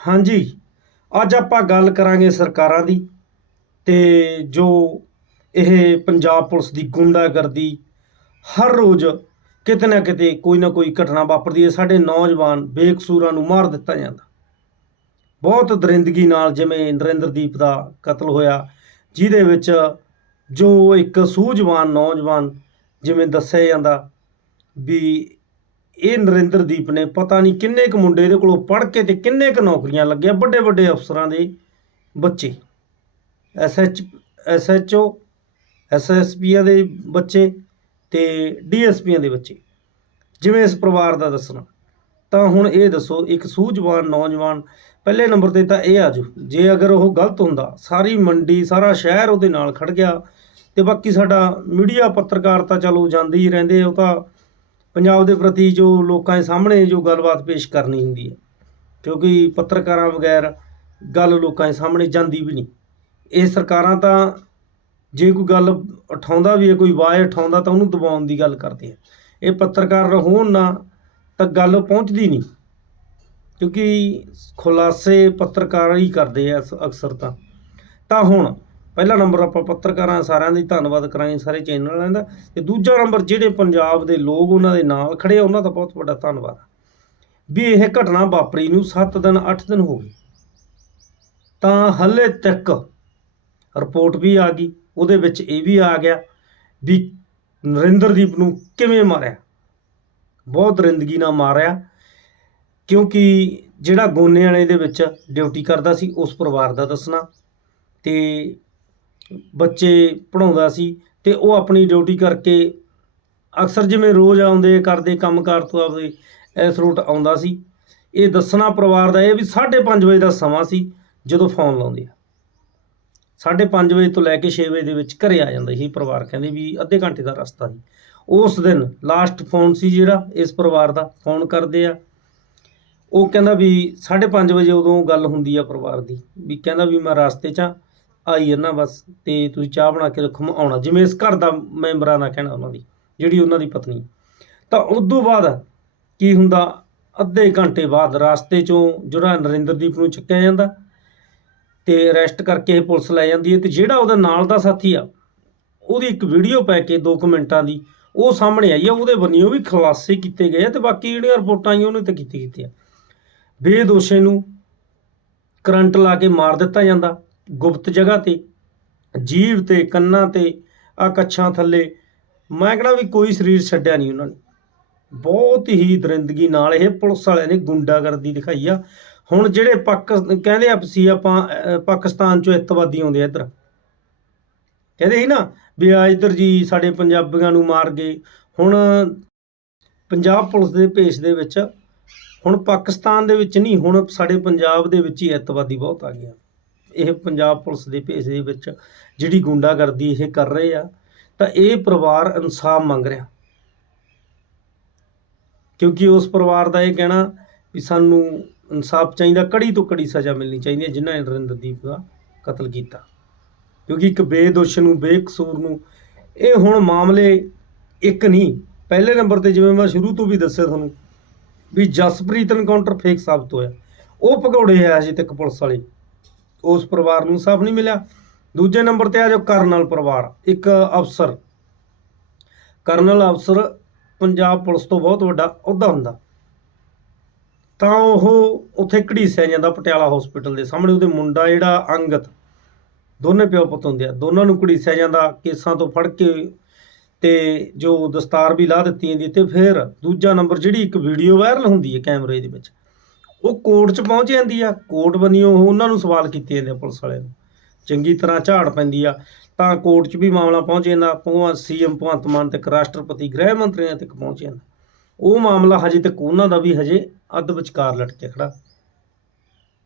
ਹਾਂਜੀ, ਅੱਜ ਆਪਾਂ ਗੱਲ ਕਰਾਂਗੇ ਸਰਕਾਰਾਂ ਦੀ ਤੇ ਜੋ ਇਹ ਪੰਜਾਬ ਪੁਲਿਸ ਦੀ ਗੁੰਡਾਗਰਦੀ ਹਰ ਰੋਜ਼ ਕਿਤੇ ਨਾ ਕਿਤੇ ਕੋਈ ਨਾ ਕੋਈ ਘਟਨਾ ਵਾਪਰਦੀ ਹੈ, ਸਾਡੇ ਨੌਜਵਾਨ ਬੇਕਸੂਰਾਂ ਨੂੰ ਮਾਰ ਦਿੱਤਾ ਜਾਂਦਾ। ਬਹੁਤ ਦਰਿੰਦਗੀ ਨਾਲ ਜਿਵੇਂ ਨਰਿੰਦਰਦੀਪ ਦਾ ਕਤਲ ਹੋਇਆ, ਜਿਹਦੇ ਵਿੱਚ ਜੋ ਇੱਕ ਸੂਝਵਾਨ ਨੌਜਵਾਨ ਜਿਵੇਂ ਦੱਸਿਆ ਜਾਂਦਾ ਵੀ ਇਹ ਨਰਿੰਦਰਦੀਪ ਨੇ ਪਤਾ ਨਹੀਂ ਕਿੰਨੇ ਕੁ ਮੁੰਡੇ ਇਹਦੇ ਕੋਲੋਂ ਪੜ੍ਹ ਕੇ ਤੇ ਕਿੰਨੇ ਕੁ ਨੌਕਰੀਆਂ ਲੱਗੀਆਂ ਵੱਡੇ ਵੱਡੇ ਅਫਸਰਾਂ ਦੇ ਬੱਚੇ। ਐਸਐਚ ਐਸਐਚਓ ਐਸਐਸਪੀਆਂ ਦੇ ਬੱਚੇ ਤੇ ਡੀਐਸਪੀਆਂ ਦੇ ਬੱਚੇ। ਜਿਵੇਂ ਇਸ ਪਰਿਵਾਰ ਦਾ ਦੱਸਣਾ, ਤਾਂ ਹੁਣ ਇਹ ਦੱਸੋ, ਇੱਕ ਸੂਝਵਾਨ ਨੌਜਵਾਨ, ਪਹਿਲੇ ਨੰਬਰ ਤੇ ਤਾਂ ਇਹ ਆਜੋ ਜੇ ਅਗਰ ਉਹ ਗਲਤ ਹੁੰਦਾ, ਸਾਰੀ ਮੰਡੀ, ਸਾਰਾ ਸ਼ਹਿਰ ਉਹਦੇ ਨਾਲ ਖੜ ਗਿਆ ਤੇ ਬਾਕੀ ਸਾਡਾ ਮੀਡੀਆ ਪੱਤਰਕਾਰ ਤਾਂ ਚਲੋ ਜਾਂਦੇ ਹੀ ਰਹਿੰਦੇ ਉਹ ਤਾਂ ਪੰਜਾਬ ਦੇ ਪ੍ਰਤੀ ਜੋ ਲੋਕਾਂ ਦੇ ਸਾਹਮਣੇ ਜੋ ਗੱਲਬਾਤ ਪੇਸ਼ ਕਰਨੀ ਹੁੰਦੀ ਹੈ, ਕਿਉਂਕਿ ਪੱਤਰਕਾਰਾਂ ਬਗੈਰ ਗੱਲ ਲੋਕਾਂ ਦੇ ਸਾਹਮਣੇ ਜਾਂਦੀ ਵੀ ਨਹੀਂ। ਇਹ ਸਰਕਾਰਾਂ ਤਾਂ ਜੇ ਕੋਈ ਗੱਲ ਉਠਾਉਂਦਾ ਵੀ ਹੈ, ਕੋਈ ਆਵਾਜ਼ ਉਠਾਉਂਦਾ ਤਾਂ ਉਹਨੂੰ ਦਬਾਉਣ ਦੀ ਗੱਲ ਕਰਦੇ ਆ। ਇਹ ਪੱਤਰਕਾਰ ਹੋਣ ਨਾ ਤਾਂ ਗੱਲ ਪਹੁੰਚਦੀ ਨਹੀਂ, ਕਿਉਂਕਿ ਖੁਲਾਸੇ ਪੱਤਰਕਾਰ ਹੀ ਕਰਦੇ ਆ ਅਕਸਰ ਤਾਂ। ਤਾਂ ਹੁਣ ਪਹਿਲਾ ਨੰਬਰ ਆਪਾਂ ਪੱਤਰਕਾਰਾਂ ਸਾਰਿਆਂ ਦੀ ਧੰਨਵਾਦ ਕਰਾਂਗੇ ਸਾਰੇ ਚੈਨਲ ਵਾਲਿਆਂ ਦਾ। ਤੇ ਦੂਜਾ ਨੰਬਰ ਜਿਹੜੇ ਪੰਜਾਬ ਦੇ ਲੋਕ ਉਹਨਾਂ ਦੇ ਨਾਲ ਖੜੇ ਆ, ਉਹਨਾਂ ਦਾ ਬਹੁਤ ਵੱਡਾ ਧੰਨਵਾਦ। ਵੀ ਇਹ ਘਟਨਾ ਵਾਪਰੀ ਨੂੰ 7 ਦਿਨ 8 ਦਿਨ ਹੋ ਗਏ। ਤਾਂ ਹੱਲੇ ਤੱਕ ਰਿਪੋਰਟ ਵੀ ਆ ਗਈ, ਉਹਦੇ ਵਿੱਚ ਇਹ ਵੀ ਆ ਗਿਆ ਵੀ ਨਰਿੰਦਰਦੀਪ ਨੂੰ ਕਿਵੇਂ ਮਾਰਿਆ। ਬਹੁਤ ਰਿੰਦਗੀ ਨਾਲ ਮਾਰਿਆ, ਕਿਉਂਕਿ ਜਿਹੜਾ ਗੋਨੇ ਵਾਲੇ ਦੇ ਵਿੱਚ ਡਿਊਟੀ ਕਰਦਾ ਸੀ, ਉਸ ਪਰਿਵਾਰ ਦਾ ਦੱਸਣਾ। ਤੇ ਬੱਚੇ ਪੜਾਉਂਦਾ ਸੀ ਤੇ ਉਹ ਆਪਣੀ ਡਿਊਟੀ ਕਰਕੇ ਅਕਸਰ ਜਿਵੇਂ ਰੋਜ਼ ਆਉਂਦੇ ਕਰਦੇ ਕੰਮਕਾਰ ਤੋਂ ਆਪਦੇ ਇਸ ਰੂਟ ਆਉਂਦਾ ਸੀ। ਇਹ ਦੱਸਣਾ ਪਰਿਵਾਰ ਦਾ ਇਹ ਵੀ 5:30 ਵਜੇ ਦਾ ਸਮਾਂ ਸੀ ਜਦੋਂ ਫੋਨ ਲਾਉਂਦੇ ਆ। 5:30 ਵਜੇ ਤੋਂ ਲੈ ਕੇ 6 ਵਜੇ ਦੇ ਵਿੱਚ ਘਰੇ ਆ ਜਾਂਦਾ ਸੀ ਪਰਿਵਾਰ ਕਹਿੰਦੇ ਵੀ ਅੱਧੇ ਘੰਟੇ ਦਾ ਰਸਤਾ ਸੀ। ਉਸ ਦਿਨ ਲਾਸਟ ਫੋਨ ਸੀ ਜਿਹੜਾ ਇਸ ਪਰਿਵਾਰ ਦਾ ਫੋਨ ਕਰਦੇ ਆ। ਉਹ ਕਹਿੰਦਾ ਵੀ 5:30 ਵਜੇ ਉਦੋਂ ਗੱਲ ਹੁੰਦੀ ਆ ਪਰਿਵਾਰ ਦੀ ਵੀ ਕਹਿੰਦਾ ਵੀ ਮੈਂ ਰਸਤੇ 'ਚ ਆਂ, ਆਈ ਹੈ ਨਾ ਬਸ, ਤੇ ਤੁਸੀਂ ਚਾਹ ਬਣਾ ਕੇ ਰੱਖੋ, ਮੈਂ ਆਉਣਾ। ਜਿਵੇਂ ਇਸ ਘਰ ਦਾ ਮੈਂਬਰਾਂ ਦਾ ਕਹਿਣਾ ਉਹਨਾਂ ਦੀ, ਜਿਹੜੀ ਉਹਨਾਂ ਦੀ ਪਤਨੀ। ਤਾਂ ਉਦੋਂ ਬਾਅਦ ਕੀ ਹੁੰਦਾ? ਅੱਧੇ ਘੰਟੇ ਬਾਅਦ ਰਸਤੇ 'ਚੋਂ ਜਿਹੜਾ ਨਰਿੰਦਰਦੀਪ ਨੂੰ ਚੱਕਿਆ ਜਾਂਦਾ, ਤੇ ਅਰੈਸਟ ਕਰਕੇ ਇਹ ਪੁਲਿਸ ਲੈ ਜਾਂਦੀ ਹੈ, ਤੇ ਜਿਹੜਾ ਉਹਦਾ ਨਾਲ ਦਾ ਸਾਥੀ ਆ, ਉਹਦੀ ਇੱਕ ਵੀਡੀਓ ਪੈ ਕੇ 2 ਮਿੰਟਾਂ ਦੀ, ਉਹ ਸਾਹਮਣੇ ਆਈ ਆ, ਉਹਦੇ ਬੰਨਿਓ ਵੀ ਖੁਲਾਸੇ ਕੀਤੇ ਗਏ ਆ, ਤੇ ਬਾਕੀ ਜਿਹੜੀਆਂ ਰਿਪੋਰਟਾਂ ਆਈਆਂ, ਉਹਨੇ ਤਾਂ ਕੀਤੀ ਕੀਤੀ ਆ ਬੇਦੋਸ਼ੇ ਨੂੰ ਕਰੰਟ ਲਾ ਕੇ ਮਾਰ ਦਿੱਤਾ ਜਾਂਦਾ। ਗੁਪਤ ਜਗ੍ਹਾ ਤੇ, ਜੀਵ ਤੇ, ਕੰਨਾਂ ਤੇ, ਆ ਕੱਛਾਂ ਥੱਲੇ। ਮੈਂ ਕਹਿੰਦਾ ਵੀ ਕੋਈ ਸਰੀਰ ਛੱਡਿਆ ਨਹੀਂ ਉਹਨਾਂ ਨੇ। ਬਹੁਤ ਹੀ ਦਰਿੰਦਗੀ ਨਾਲ ਇਹ ਪੁਲਿਸ ਵਾਲਿਆਂ ਨੇ ਗੁੰਡਾਗਰਦੀ ਦਿਖਾਈ ਆ। ਹੁਣ ਜਿਹੜੇ ਪਾਕ, ਕਹਿੰਦੇ ਆ ਸੀ ਆਪਾਂ ਪਾਕਿਸਤਾਨ ਚੋਂ ਇਤਵਾਦੀ ਆਉਂਦੇ ਆ ਇੱਧਰ। ਕਹਿੰਦੇ ਸੀ ਨਾ ਵੀ ਆ ਇੱਧਰ ਜੀ ਸਾਡੇ ਪੰਜਾਬੀਆਂ ਨੂੰ ਮਾਰ ਗਏ। ਹੁਣ ਪੰਜਾਬ ਪੁਲਿਸ ਦੇ ਭੇਸ ਦੇ ਵਿੱਚ, ਹੁਣ ਪਾਕਿਸਤਾਨ ਦੇ ਵਿੱਚ ਨਹੀਂ, ਹੁਣ ਸਾਡੇ ਪੰਜਾਬ ਦੇ ਵਿੱਚ ਹੀ ਇਤਵਾਦੀ ਬਹੁਤ ਆ ਗਿਆ ਇਹ ਪੰਜਾਬ ਪੁਲਿਸ ਦੇ ਭੇਸ ਦੇ ਵਿੱਚ ਜਿਹੜੀ ਗੁੰਡਾਗਰਦੀ ਇਹ ਕਰ ਰਹੇ ਆ, ਤਾਂ ਇਹ ਪਰਿਵਾਰ ਇਨਸਾਫ ਮੰਗ ਰਿਹਾ। ਕਿਉਂਕਿ ਉਸ ਪਰਿਵਾਰ ਦਾ ਇਹ ਕਹਿਣਾ ਵੀ ਸਾਨੂੰ ਇਨਸਾਫ ਚਾਹੀਦਾ, ਕੜੀ ਤੋਂ ਕੜੀ ਸਜ਼ਾ ਮਿਲਣੀ ਚਾਹੀਦੀ ਹੈ, ਜਿਨ੍ਹਾਂ ਨੇ ਨਰਿੰਦਰਦੀਪ ਦਾ ਕਤਲ ਕੀਤਾ। ਕਿਉਂਕਿ ਇੱਕ ਬੇਦੋਸ਼ ਨੂੰ, ਬੇਕਸੂਰ ਨੂੰ, ਇਹ ਹੁਣ ਮਾਮਲੇ ਇੱਕ ਨਹੀਂ, ਪਹਿਲੇ ਨੰਬਰ ਤੇ ਜਿਵੇਂ ਮੈਂ ਸ਼ੁਰੂ ਤੋਂ ਵੀ ਦੱਸਿਆ ਤੁਹਾਨੂੰ ਵੀ ਜਸਪ੍ਰੀਤ ਐਨਕਾਊਂਟਰ ਫੇਕ ਸਾਬਤ ਹੋਇਆ। ਉਹ ਭਗੌੜੇ ਆ ਅਜੇ ਤੱਕ ਪੁਲਿਸ ਵਾਲੇ। ਉਸ ਪਰਿਵਾਰ ਨੂੰ ਇਨਸਾਫ ਨਹੀਂ ਮਿਲਿਆ। ਦੂਜੇ ਨੰਬਰ ਤੇ ਆ ਜੋ ਕਰਨਲ ਪਰਿਵਾਰ, ਇੱਕ ਅਫਸਰ। ਕਰਨਲ ਅਫਸਰ ਪੰਜਾਬ ਪੁਲਿਸ ਤੋਂ ਬਹੁਤ ਵੱਡਾ ਅਹੁਦਾ ਹੁੰਦਾ। ਤਾਂ ਉਹ ਉੱਥੇ ਘੜੀਸਿਆ ਜਾਂਦਾ ਪਟਿਆਲਾ ਹਸਪੀਟਲ ਦੇ ਸਾਹਮਣੇ, ਉਹਦੇ ਮੁੰਡਾ ਜਿਹੜਾ ਅੰਗਤ ਦੋਨੇ ਪਿਓ ਪੁੱਤ ਹੁੰਦੇ ਆ। ਦੋਨਾਂ ਨੂੰ ਘੜੀਸਿਆ ਜਾਂਦਾ, ਕੇਸਾਂ ਤੋਂ ਫੜ ਕੇ ਤੇ ਜੋ ਦਸਤਾਰ ਵੀ ਲਾ ਦਿੱਤੀ ਜਾਂਦੀ ਤੇ ਫਿਰ ਦੂਜਾ ਨੰਬਰ ਜਿਹੜੀ ਇੱਕ ਵੀਡੀਓ ਵਾਇਰਲ ਹੁੰਦੀ ਹੈ ਕੈਮਰੇ ਦੇ ਵਿੱਚ ਉਹ ਕੋਰਟ 'ਚ ਪਹੁੰਚ ਜਾਂਦੀ ਆ, ਕੋਰਟ ਬੰਨਿਓ ਉਹਨਾਂ ਨੂੰ ਸਵਾਲ ਕੀਤੇ ਜਾਂਦੇ ਆ ਪੁਲਿਸ ਵਾਲਿਆਂ ਨੂੰ। ਚੰਗੀ ਤਰ੍ਹਾਂ ਝਾੜ ਪੈਂਦੀ ਆ, ਤਾਂ ਕੋਰਟ 'ਚ ਵੀ ਮਾਮਲਾ ਪਹੁੰਚ ਜਾਂਦਾ ਭਗਵੰਤ ਸੀਐਮ ਭਗਵੰਤ ਮਾਨ ਤੱਕ, ਰਾਸ਼ਟਰਪਤੀ ਗ੍ਰਹਿ ਮੰਤਰੀਆਂ ਤੱਕ ਪਹੁੰਚ ਜਾਂਦਾ। ਉਹ ਮਾਮਲਾ ਹਜੇ ਤੱਕ ਉਹਨਾਂ ਦਾ ਵੀ ਹਜੇ ਅੱਧ ਵਿਚਕਾਰ ਲਟਕੇ ਖੜਾ।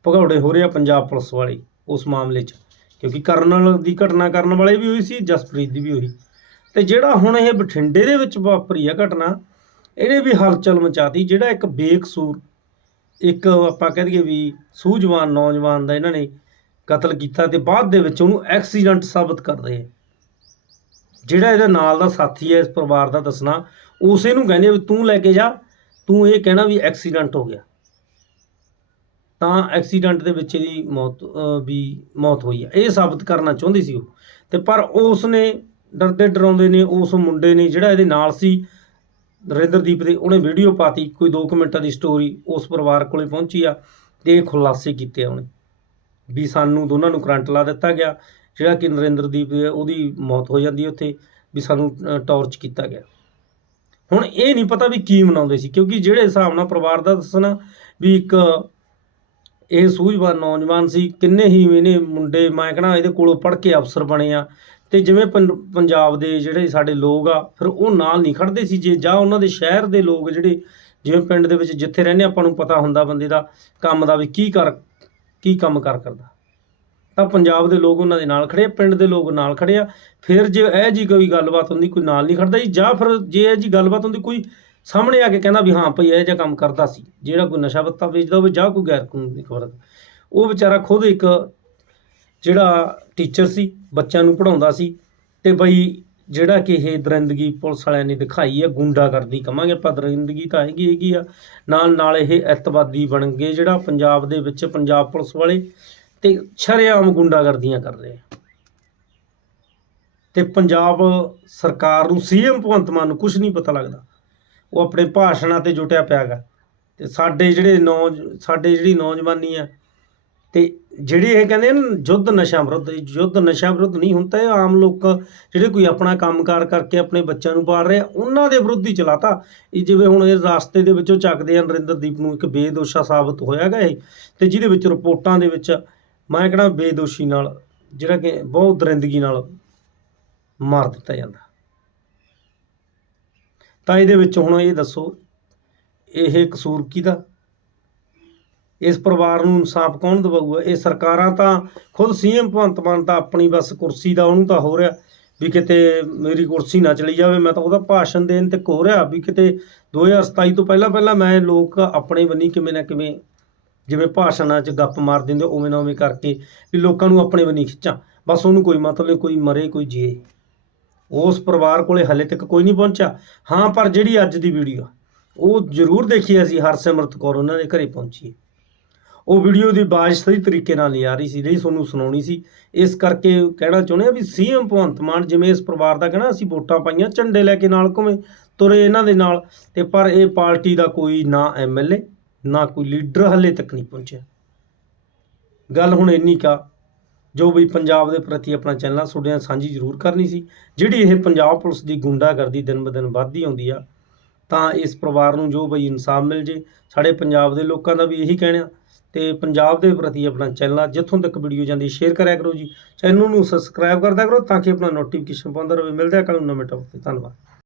ਭਗੌੜੇ ਹੋ ਰਿਹਾ ਪੰਜਾਬ ਪੁਲਿਸ ਵਾਲੇ ਉਸ ਮਾਮਲੇ 'ਚ, ਕਿਉਂਕਿ ਕਰਨਲ ਦੀ ਘਟਨਾ ਕਰਨ ਵਾਲੇ ਵੀ ਹੋਈ ਸੀ, ਜਸਪ੍ਰੀਤ ਦੀ ਵੀ ਹੋਈ। ਤੇ ਜਿਹੜਾ ਹੁਣ ਇਹ ਬਠਿੰਡੇ ਦੇ ਵਿੱਚ ਵਾਪਰੀ ਆ ਘਟਨਾ, ਇਹਨੇ ਵੀ ਹਲਚਲ ਮਚਾਤੀ ਜਿਹੜਾ ਇੱਕ ਬੇਕਸੂਰ ਇੱਕ ਆਪਾਂ ਕਹਿ ਦਈਏ ਵੀ ਸੂਝਵਾਨ ਨੌਜਵਾਨ ਦਾ ਇਹਨਾਂ ਨੇ ਕਤਲ ਕੀਤਾ ਤੇ ਬਾਅਦ ਦੇ ਵਿੱਚ ਉਹਨੂੰ ਐਕਸੀਡੈਂਟ ਸਾਬਤ ਕਰਦੇ ਆ। ਜਿਹੜਾ ਇਹਦਾ ਨਾਲ ਦਾ ਸਾਥੀ ਹੈ ਇਸ ਪਰਿਵਾਰ ਦਾ ਦੱਸਣਾ, ਉਸੇ ਨੂੰ ਕਹਿੰਦੇ ਵੀ ਤੂੰ ਲੈ ਕੇ ਜਾ, ਤੂੰ ਇਹ ਕਹਿਣਾ ਵੀ ਐਕਸੀਡੈਂਟ ਹੋ ਗਿਆ। ਤਾਂ ਐਕਸੀਡੈਂਟ ਦੇ ਵਿੱਚ ਇਹਦੀ ਮੌਤ ਵੀ ਮੌਤ ਹੋਈ ਆ। ਇਹ ਸਾਬਤ ਕਰਨਾ ਚਾਹੁੰਦੀ ਸੀ ਉਹ। ਤੇ ਪਰ ਉਸ ਨੇ ਡਰਦੇ ਡਰਾਉਂਦੇ ਨੇ, ਉਸ ਮੁੰਡੇ ਨੇ ਜਿਹੜਾ ਇਹਦੇ ਨਾਲ ਸੀ ਨਰਿੰਦਰਦੀਪ ਦੇ ਉਹਨੇ ਵੀਡੀਓ ਪਾਤੀ ਕੋਈ 2 ਮਿੰਟਾਂ ਦੀ ਸਟੋਰੀ ਉਸ ਪਰਿਵਾਰ ਕੋਲੇ ਪਹੁੰਚੀ ਆ ਤੇ ਇਹ ਖੁਲਾਸੇ ਕੀਤੇ ਆ ਉਹਨੇ। ਵੀ ਸਾਨੂੰ ਦੋਨਾਂ ਨੂੰ ਕਰੰਟ ਲਾ ਦਿੱਤਾ ਗਿਆ ਜਿਹੜਾ ਕਿ ਨਰਿੰਦਰਦੀਪ ਹੈ, ਉਹਦੀ ਮੌਤ ਹੋ ਜਾਂਦੀ ਹੈ ਉੱਥੇ ਵੀ ਸਾਨੂੰ ਅ, ਟਾਰਚ ਕੀਤਾ ਗਿਆ। ਹੁਣ ਇਹ ਨਹੀਂ ਪਤਾ ਵੀ ਕੀ ਮਨਾਉਂਦੇ ਸੀ ਕਿਉਂਕਿ ਜਿਹੜੇ ਹਿਸਾਬ ਨਾਲ ਪਰਿਵਾਰ ਦਾ ਦੱਸਣਾ ਵੀ ਇੱਕ ਇਹ ਸੂਝਵਾਨ ਨੌਜਵਾਨ ਸੀ ਕਿੰਨੇ ਹੀ ਇਹਨੇ ਮੁੰਡੇ ਮੈਂ ਕਹਣਾ ਇਹਦੇ ਕੋਲੋਂ ਪੜ੍ਹ ਕੇ ਅਫਸਰ ਬਣੇ ਆ ਤੇ ਜਿਵੇਂ ਪੰ- ਪੰਜਾਬ ਦੇ ਜਿਹੜੇ ਸਾਡੇ ਲੋਕ ਆ ਫਿਰ ਉਹ ਨਾਲ ਨਹੀਂ ਖੜਦੇ ਸੀ ਜੇ ਜਾਂ ਉਹਨਾਂ ਦੇ ਸ਼ਹਿਰ ਦੇ ਲੋਕ ਜਿਹੜੇ ਜਿਵੇਂ ਪਿੰਡ ਦੇ ਵਿੱਚ ਜਿੱਥੇ ਰਹਿੰਦੇ ਆਪਾਂ ਨੂੰ ਪਤਾ ਹੁੰਦਾ ਬੰਦੇ ਦਾ ਕੰਮ ਦਾ ਵੀ ਕੀ ਕਰ ਕੀ ਕੰਮ ਕਰ ਕਰਦਾ। ਤਾਂ ਪੰਜਾਬ ਦੇ ਲੋਕ ਉਹਨਾਂ ਦੇ ਨਾਲ ਖੜੇ ਆ, ਪਿੰਡ ਦੇ ਲੋਕ ਨਾਲ ਖੜੇ ਆ ਫਿਰ ਜੇ ਇਹ ਜੀ ਕੋਈ ਗੱਲਬਾਤ ਹੁੰਦੀ ਕੋਈ ਨਾਲ ਨਹੀਂ ਖੜਦਾ ਜੀ ਜਾਂ ਫਿਰ ਜੇ ਇਹ ਜੀ ਗੱਲਬਾਤ ਹੁੰਦੀ ਕੋਈ ਸਾਹਮਣੇ ਆ ਕੇ ਕਹਿੰਦਾ ਵੀ ਹਾਂ ਭਈ ਇਹ ਜਿਹਾ ਕੰਮ ਕਰਦਾ ਸੀ ਜਿਹੜਾ ਕੋਈ ਨਸ਼ਾ ਪੱਤਾ ਵੇਚਦਾ ਹੋਵੇ ਜਾਂ ਕੋਈ ਗੈਰ ਕਾਨੂੰਨੀ ਖਬਰ। ਉਹ ਵਿਚਾਰਾ ਖੁਦ ਇੱਕ ਜਿਹੜਾ ਟੀਚਰ ਸੀ, ਬੱਚਿਆਂ ਨੂੰ ਪੜਾਉਂਦਾ ਸੀ ਤੇ ਬਈ ਜਿਹੜਾ ਕਿ ਇਹ ਦਰਿੰਦਗੀ ਪੁਲਿਸ ਵਾਲਿਆਂ ਨੇ ਦਿਖਾਈ ਹੈ ਗੁੰਡਾਗਰਦੀ ਕਵਾਂਗੇ ਆਪਾਂ, ਦਰਿੰਦਗੀ ਤਾਂ ਹੈਗੀ ਹੈਗੀ ਆ। ਨਾਲ ਨਾਲ ਇਹ ਐਤਵਾਦੀ ਬਣ ਗਏ ਜਿਹੜਾ ਪੰਜਾਬ ਦੇ ਵਿੱਚ ਪੰਜਾਬ ਪੁਲਿਸ ਵਾਲੇ ਤੇ ਸ਼ਰੇਆਮ ਗੁੰਡਾਗਰਦੀਆਂ ਕਰ ਰਹੇ ਆ। ਤੇ ਪੰਜਾਬ ਸਰਕਾਰ ਨੂੰ ਸੀਐਮ ਭਗਵੰਤ ਮਾਨ ਨੂੰ ਕੁਝ ਨਹੀਂ ਪਤਾ ਲੱਗਦਾ। ਉਹ ਆਪਣੇ ਭਾਸ਼ਣਾਂ ਤੇ ਜੁਟਿਆ ਪਿਆਗਾ ਤੇ ਸਾਡੇ ਜਿਹੜੇ ਨੌਜ, ਸਾਡੇ ਜਿਹੜੀ ਨੌਜਵਾਨੀ ਆ ਤੇ ਜਿਹੜੀ ਇਹ ਕਹਿੰਦੇ ਨੇ ਨਾ ਯੁੱਧ ਨਸ਼ਾ ਵਿਰੁੱਧ, ਯੁੱਧ ਨਸ਼ਾ ਵਿਰੁੱਧ ਨਹੀਂ ਹੁੰਦਾ ਇਹ ਆਮ ਲੋਕ ਜਿਹੜੇ ਕੋਈ ਆਪਣਾ ਕੰਮਕਾਰ ਕਰਕੇ ਆਪਣੇ ਬੱਚਿਆਂ ਨੂੰ ਪਾਲ ਰਹੇ ਆ, ਉਹਨਾਂ ਦੇ ਵਿਰੁੱਧ ਹੀ ਚਲਾਤਾ। ਇਹ ਜਿਵੇਂ ਹੁਣ ਇਹ ਰਾਸਤੇ ਦੇ ਵਿੱਚੋਂ ਚੱਕਦੇ ਆ, ਨਰਿੰਦਰਦੀਪ ਨੂੰ ਇੱਕ ਬੇਦੋਸ਼ਾ ਸਾਬਤ ਹੋਇਆਗਾ ਇਹ, ਤੇ ਜਿਹਦੇ ਵਿੱਚ ਰਿਪੋਰਟਾਂ ਦੇ ਵਿੱਚ ਮੈਂ ਕਹਿੰਦਾ ਬੇਦੋਸ਼ੀ ਨਾਲ, ਜਿਹੜਾ ਕਿ ਬਹੁਤ ਦਰਿੰਦਗੀ ਨਾਲ ਮਾਰ ਦਿੱਤਾ ਜਾਂਦਾ। ਤਾਂ ਇਹਦੇ ਵਿੱਚ ਹੁਣ ਇਹ ਦੱਸੋ, ਇਹ ਕਸੂਰ ਕਿਹਦਾ? ਇਸ ਪਰਿਵਾਰ ਨੂੰ ਇਨਸਾਫ ਕੌਣ ਦਿਵਾਊਗਾ? ਇਹ ਸਰਕਾਰਾਂ ਤਾਂ ਖੁਦ ਸੀਐਮ ਭਗਵੰਤ ਮਾਨ ਤਾਂ ਆਪਣੀ ਬਸ ਕੁਰਸੀ ਦਾ ਉਹਨੂੰ ਤਾਂ ਹੋ ਰਿਹਾ ਵੀ ਕਿਤੇ ਮੇਰੀ ਕੁਰਸੀ ਨਾ ਚਲੀ ਜਾਵੇ। ਮੈਂ ਤਾਂ ਉਹਦਾ ਭਾਸ਼ਣ ਦੇਣ ਤੇ ਹੋ ਰਿਹਾ ਵੀ ਕਿਤੇ 2027 ਤੋਂ ਪਹਿਲਾਂ ਪਹਿਲਾਂ ਮੈਂ ਲੋਕ ਆਪਣੇ ਬੰਨੀ ਕਿਵੇਂ ਨਾ ਕਿਵੇਂ ਜਿਵੇਂ ਭਾਸ਼ਣਾਂ 'ਚ ਗੱਪ ਮਾਰ ਦਿੰਦੇ, ਉਵੇਂ ਨਾ ਉਵੇਂ ਕਰਕੇ ਵੀ ਲੋਕਾਂ ਨੂੰ ਆਪਣੇ ਬੰਨੀ ਖਿੱਚਾਂ। ਬਸ ਉਹਨੂੰ ਕੋਈ ਮਤਲਬ ਨਹੀਂ ਕੋਈ ਮਰੇ, ਕੋਈ ਜੀਏ। ਉਸ ਪਰਿਵਾਰ ਕੋਲੇ ਹਲੇ ਤੱਕ ਕੋਈ ਨਹੀਂ ਪਹੁੰਚਿਆ। ਹਾਂ, ਪਰ ਜਿਹੜੀ ਅੱਜ ਦੀ ਵੀਡੀਓ, ਉਹ ਜ਼ਰੂਰ ਦੇਖੀ ਅਸੀਂ ਹਰਸਿਮਰਤ ਕੌਰ, ਉਹਨਾਂ ਦੇ ਘਰੇ ਪਹੁੰਚੀ ਉਹ ਵੀਡੀਓ ਦੀ ਆਵਾਜ਼ ਸਹੀ ਤਰੀਕੇ ਨਾਲ ਨਹੀਂ ਆ ਰਹੀ ਸੀ, ਨਹੀਂ ਤੁਹਾਨੂੰ ਸੁਣਾਉਣੀ ਸੀ। ਇਸ ਕਰਕੇ ਕਹਿਣਾ ਚਾਹੁੰਦੇ ਆ ਵੀ ਸੀਐਮ ਭਗਵੰਤ ਮਾਨ ਜਿਵੇਂ ਇਸ ਪਰਿਵਾਰ ਦਾ ਕਹਿਣਾ, ਅਸੀਂ ਵੋਟਾਂ ਪਾਈਆਂ, ਝੰਡੇ ਲੈ ਕੇ ਨਾਲ ਘੁੰਮੇ, ਤੁਰੇ ਇਹਨਾਂ ਦੇ ਨਾਲ, ਤੇ ਪਰ ਇਹ ਪਾਰਟੀ ਦਾ ਕੋਈ ਨਾ ਐਮਐਲਏ ਨਾ ਕੋਈ ਲੀਡਰ ਹਲੇ ਤੱਕ ਨਹੀਂ ਪਹੁੰਚਿਆ। ਗੱਲ ਹੁਣ ਇੰਨੀ ਕਾ, ਜੋ ਵੀ ਪੰਜਾਬ ਦੇ ਪ੍ਰਤੀ ਆਪਣਾ ਚੈਨਲ ਤੁਹਾਡੇ ਨਾਲ ਸਾਂਝੀ ਜ਼ਰੂਰ ਕਰਨੀ ਸੀ। ਜਿਹੜੀ ਇਹ ਪੰਜਾਬ ਪੁਲਿਸ ਦੀ ਗੁੰਡਾਗਰਦੀ ਦਿਨ ਬ ਦਿਨ ਵੱਧਦੀ ਆਉਂਦੀ ਆ ਤਾਂ ਇਸ ਪਰਿਵਾਰ ਨੂੰ ਜੋ ਬਈ ਇਨਸਾਫ ਮਿਲ ਜੇ। ਸਾਡੇ ਪੰਜਾਬ ਦੇ ਲੋਕਾਂ ਦਾ ਵੀ ਇਹੀ ਕਹਿਣਾ ਤੇ ਪੰਜਾਬ ਦੇ ਪ੍ਰਤੀ ਆਪਣਾ ਚੈਨਲ ਜਿੱਥੋਂ ਤੱਕ ਵੀਡੀਓ ਜਾਂਦੀ ਸ਼ੇਅਰ ਕਰਿਆ ਕਰੋ ਜੀ। ਚੈਨਲ ਨੂੰ ਸਬਸਕ੍ਰਾਈਬ ਕਰਦਾ ਕਰੋ ਤਾਂ ਕਿ ਆਪਣਾ ਨੋਟੀਫਿਕੇਸ਼ਨ ਪਾਉਂਦਾ ਰਹੇ। ਮਿਲਦਾ ਆ ਕੱਲ ਨੂੰ ਨਵੇਂ ਟੌਪਿਕ ਤੇ। ਧੰਨਵਾਦ।